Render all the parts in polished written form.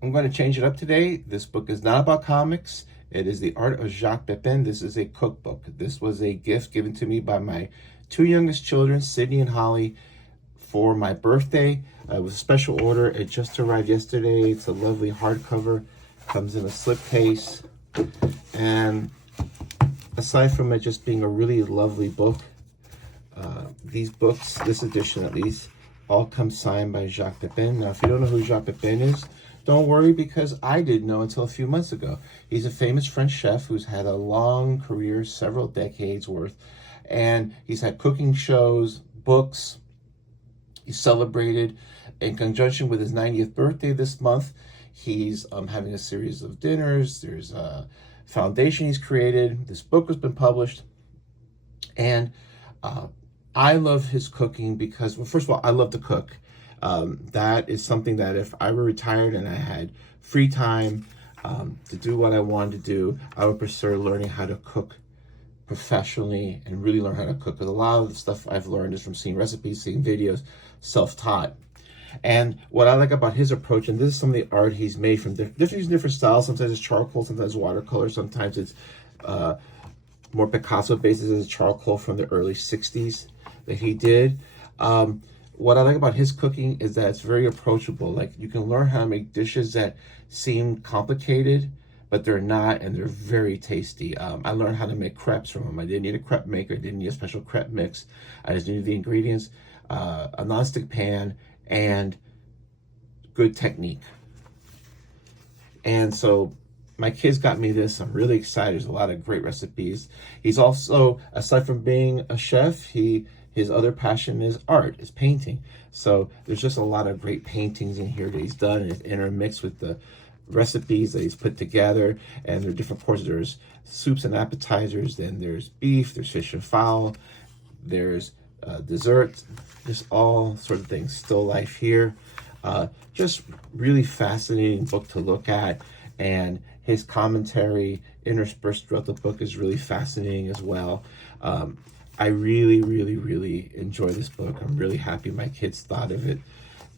I'm going to change it up today. This book is not about comics. It is The Art of Jacques Pepin. This is a cookbook. This was a gift given to me by my two youngest children, Sydney and Holly, for my birthday. It was a special order. It just arrived yesterday. It's a lovely hardcover. Comes in a slipcase. And aside from it just being a really lovely book, these books, this edition at least, all come signed by Jacques Pepin. Now, if you don't know who Jacques Pepin is, don't worry, because I didn't know until a few months ago. He's a famous French chef who's had a long career, several decades worth, and he's had cooking shows, books. He's celebrated in conjunction with his 90th birthday this month. He's having a series of dinners. There's a foundation he's created. This book has been published, and I love his cooking because, well, first of all, I love to cook. That is something that if I were retired and I had free time to do what I wanted to do, I would prefer learning how to cook professionally and really learn how to cook. Because a lot of the stuff I've learned is from seeing recipes, seeing videos, self-taught. And what I like about his approach, and this is some of the art he's made from different styles. Sometimes it's charcoal, sometimes watercolor, sometimes it's more Picasso-based. This is charcoal from the early 60s that he did. What I like about his cooking is that it's very approachable. Like, you can learn how to make dishes that seem complicated, but they're not, and they're very tasty. I learned how to make crepes from him. I didn't need a crepe maker. I didn't need a special crepe mix. I just needed the ingredients, a nonstick pan, and good technique. And so my kids got me this. I'm really excited. There's a lot of great recipes. He's also, aside from being a chef, his other passion is art, is painting. So there's just a lot of great paintings in here that he's done, and it's intermixed with the recipes that he's put together. And there are different courses. There's soups and appetizers, then there's beef, there's fish and fowl, there's desserts, just all sorts of things. Still life here. Just really fascinating book to look at. And his commentary interspersed throughout the book is really fascinating as well. I really, really, really enjoy this book. I'm really happy my kids thought of it,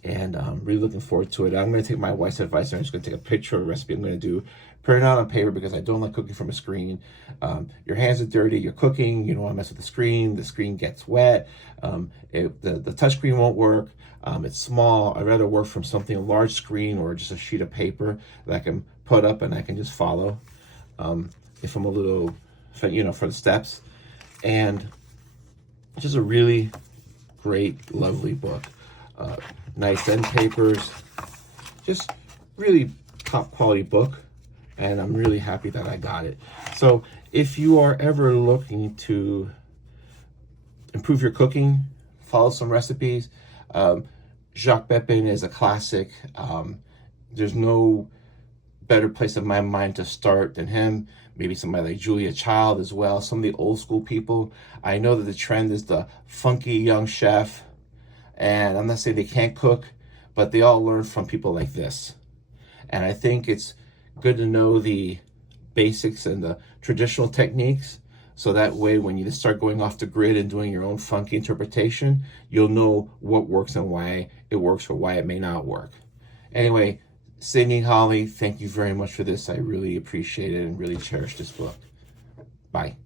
and I'm really looking forward to it. I'm going to take my wife's advice. I'm just going to take a picture of a recipe. I'm going to print it out on paper because I don't like cooking from a screen. Your hands are dirty. You're cooking. You don't want to mess with the screen. The screen gets wet. The touch screen won't work. It's small. I'd rather work from something, a large screen or just a sheet of paper that I can put up and I can just follow if I'm a little, for the steps. And just a really great, lovely book. Nice end papers. Just really top quality book. And I'm really happy that I got it. So if you are ever looking to improve your cooking, follow some recipes, Jacques Pepin is a classic. There's no better place in my mind to start than him. Maybe somebody like Julia Child as well. Some of the old school people. I know that the trend is the funky young chef. And I'm not saying they can't cook, but they all learn from people like this. And I think it's good to know the basics and the traditional techniques, so that way when you start going off the grid and doing your own funky interpretation, you'll know what works and why it works or why it may not work. Anyway, Sydney, Holly, thank you very much for this. I really appreciate it and really cherish this book. Bye.